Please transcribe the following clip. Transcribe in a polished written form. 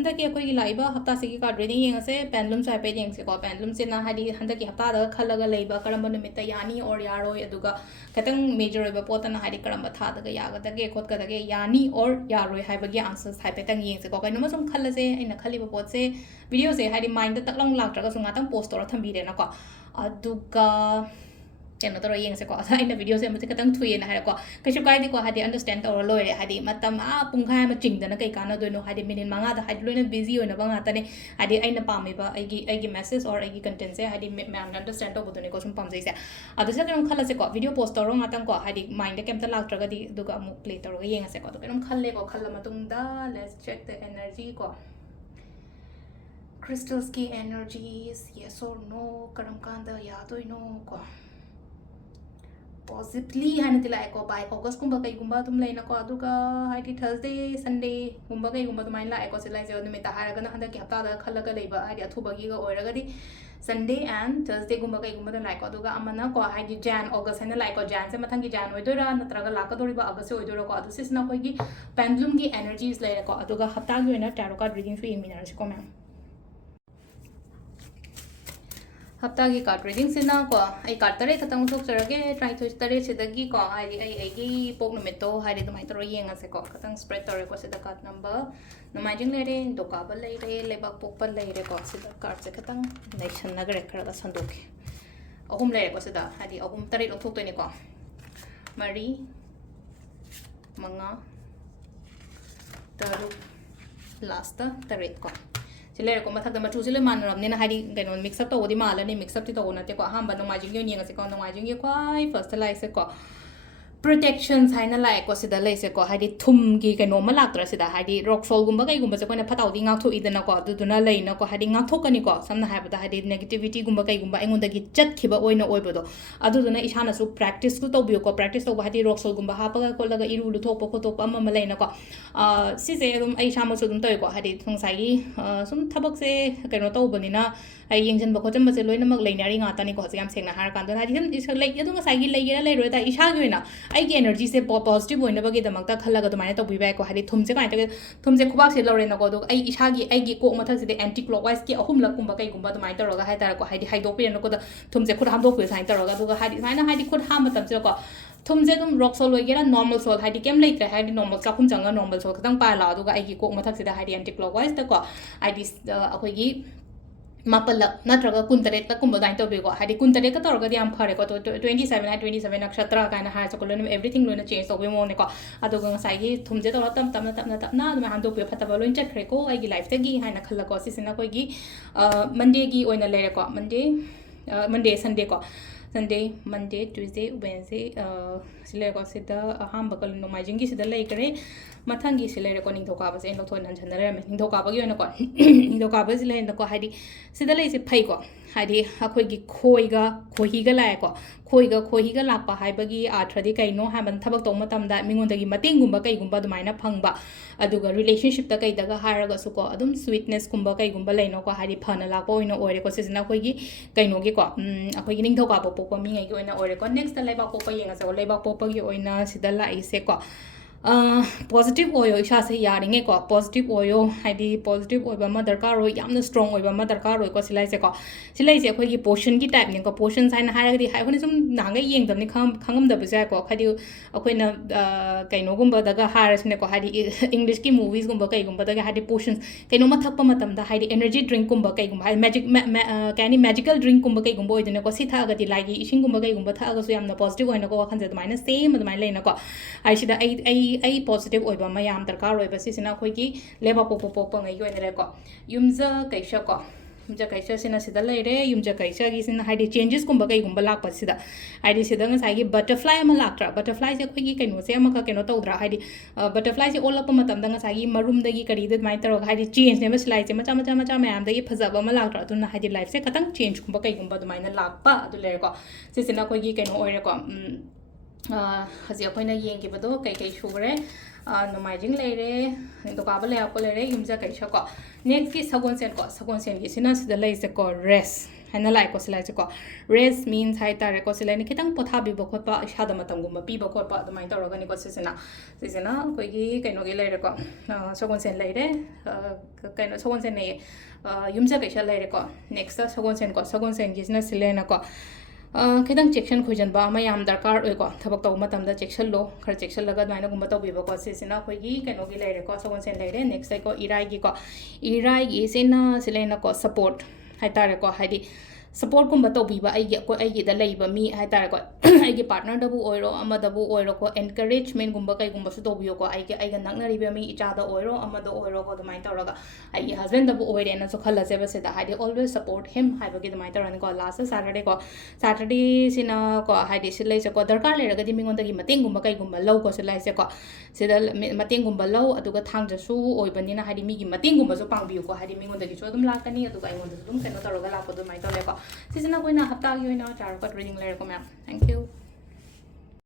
handa ki akoi gi laiba hafta se gi card reading yeng ase pendulum sai pe yeng se ko pendulum se na hadi handa ki hafta da khalaga laiba karamba numit ta yani or yaroi aduga katang major oiba pota na hadi karamba tha da ga yaga da ge khot ka da ge yani or yaroi haiba gi answers sai pe tang yeng se ko kai no ma sum khalla se aina khali ba pot se video se hadi mind da taklang lak tra ga sunga tang post or thambi re na ko aduga channel toro yeng se ko sa ina video se mate katang thui na ha ko kachu kai di ko hadi understand or loi re hadi matam a pungkhai ma ching da na kai kana do no hadi minin manga da hadi loina busy oina banga ta ne hadi aina pami ba ai gi message or ai gi content se hadi me understand to bodone ko sum pam jai se adu se kam khala se ko video post toro ngatang ko hadi mind de kem ta lak tra ga di du ga mu play toro yeng se ko to kam khalle ko khalla matung da let's check the energy ko crystals ki energies yes or no karam kanda ya to no ko possibly hana tila ko by august kumba kai gumba tum leina ko aduga haidi thursday sunday gumba kai gumba tumai la ko selai je odumi ta hara gana handa ki hapta da khalaga leiba haidi athuba gi ga oiraga di sunday and thursday gumba kai gumba da lai ko aduga amana ko haidi jan august hana lai ko jan se mathangi jan oidora natraga la ka doriba august se oidora ko adu sisna ko gi pendulum gi energies leira ko aduga hapta gi oina tarot card reading su yemi na ko ma'am Haftagi card reading sina ko ai card tare khatang thok charage try to tare sidagi ko ai gi pok no meto hari to mai toro yeng ase ko khatang spread tore ko sida card number no mai jing lere do ka ba lere lebak pok pa lere ko sida card se khatang nation nagare khara sanduke ahum lere ko sida hadi ahum tare lo thok to ni ko mari manga taru last tare ko sile ko mathak da machu sile man ram ne na hari gaino mix up to odi mala ni mix up ti to na te ko hamba no majing yo nyeng se ko no majing ye kwai first like se ko protections haina lai ko sida lai se ko hari thum gi gaino ma lak tra sida hari rock fall gumba kai gumba se ko na phatau di ngak tho idana ko du duna lai na ko hari ngak tho kani ko samna ha ba hari negativity gumba kai gumba engon da gi chat khiba oina oibo do adu duna isana su practice ku to bi ko practice to ba hari rock fall gumba ha pa ko laga iru lu thok pa ko to pa ma lai na ko si se dum ai shama su dum toy ko hari thong sai gi sum thabak se kaino to bani na ai yengjan ba ko jam se loina mak leinari nga ta ni ko jam seng na har kan do hari jam is lai adu nga sai gi lai ra lai ro da isha gi na ai gi energy se positive oina ba gi damak ta khalla ga do mai to bi ba ko hari thum se kai ta thum se khubak se lore na ko do ai isha gi ai gi ko mathak se de anti clockwise ki ahum lak kumba kai gumba do mai to ro ga hai ta ko hari hai do pe na ko da thum se khud ham do pe sai ta ro ga do ga hari sai na hari khud ham matam se ko thum je dum rock sol wagera normal sol hari kem leit ra hari normal chakum changa normal sol khadang pa la do ga ai gi ko mathak se da hari anti clockwise ta ko ai dis akoi gi mapala natraga kuntaret ka kumba dain to be ko hadi kuntaret ka torga diam phare ko to 27 nakshatra kana ha chokolon everything loina change to be mo ne ko adu ga sai gi thumje to tam na ma han do pe phata ba loin chat khre ko ai gi life te gi ha na khalla ko sisina ko gi monday gi oina lere ko monday sunday ko sunday monday tuesday wednesday sile ko sida aham bakal no mai jingi sida lai kare mathangi sile ko ning thoka ba se no thon nan chandara me ning thoka ba gi oina ko ning thoka ba sile no ko hadi sida lai se phai ko hadi akhoi gi khohi ga lai ko khohi ga lapa hai ba gi athadi kai no ha ban thabak to matam da mingon da gi mating gumba kai gumba dumai na phangba aduga relationship ta kai daga haraga su ko adum sweetness gumba kai gumba lai no ko hadi phana la ko oina oire ko sisina khoi gi kai no gi ko akhoi gi ning thoka ba pokpa mi ngai gi oina oire ko next lai ba pokpa yenga se lai ba pokpa gi oina sida lai se ko positive oil isha se yaringe ko positive oil haidi positive oil ba ma darkar oi yamna strong oi ba ma darkar oi ko silai se khoi gi portion gi type ni ko portion sign ha ga di hai khoni sum nanga yeng dam ni khangam da ba ja ko khadi akhoi na kaino gumba daga haras ne ko hadi english ki movies gumba kai gumba daga hadi portions kaino ma thakpa matam da hadi energy drink gumba kai gumba magic kani magical drink gumba kai gumba oi dine ko si tha ga di lai gi ising gumba kai gumba tha ga su yamna positive oi na ko wakhan je damaina same damaina leina ko ai sida ai positive oiba mayam darkar oiba sisina khoi gi leba pop ngai gi oina re ko yumja kaisha ko yumja kaisha sina sida leire yumja kaisha gi sina haidi changes kumba kai gumba lak pa sida haidi sida nga sai gi butterfly ma laktra butterfly se khoi gi kaino se ama ka kaino tawdra haidi butterfly se olap matam da nga sai gi marum da gi kari da mai taro haidi change ne ma slide se macha mayam da gi phajaba ma laktra tuna haidi life se katang change kumba kai gumba dumai na lakpa adu le ko sisina khoi gi kaino oire ko haji akoina yengi bado kai sugre nomajing leire to ka bale ko leire yumja kai shako next ki sagon sen gi sina sida lai se ko rest haina lai ko silai ko rest means hai tare ko silai ni kitang potha bi bokot pa shada matam gum pi bokot pa adumai tawra ni ko sisina koi gi kaino gi lai ko sogon sen lai re kaino sogon sen ne yumja kai sha lai re ko next sogon sen gi na silai na ko kitang section khojan ba ma yam darkar oi ko thabak taw matam da section lo khar section laga maina gum taw bi ko sisina koi gi kaino gi lai re ko sogon sen lai re next ko irai gi sena silai na ko support hai tare ko hai di support kum bato bi ba ai gi da lai ba mi hai tare ko ai gi partner da bu oiro ama da bu oiro ko encouragement gum ba kai gum ba su to bi ko ai ga nak na ri ba mi icha da oiro ama da oiro ko da mai ta ra ai gi husband da bu oire na so khala se ba se da hai di always support him hai ba gi da mai ta ra ko last Saturday sina ko hai di silai se ko darkar le ra ga di mi ngon da gi mateng gum ba kai gum ba low ko silai se ko se da mateng gum ba low adu ga thang ja su oi ba ni na hai di mi gi mateng gum ba so pang bi ko hai di mi ngon da gi so dum la ka ni adu ga ngon da dum se no ta ra ga la ko do mai ta le ko sisina ko na hafta gi na char ko reading le ko ma'am thank you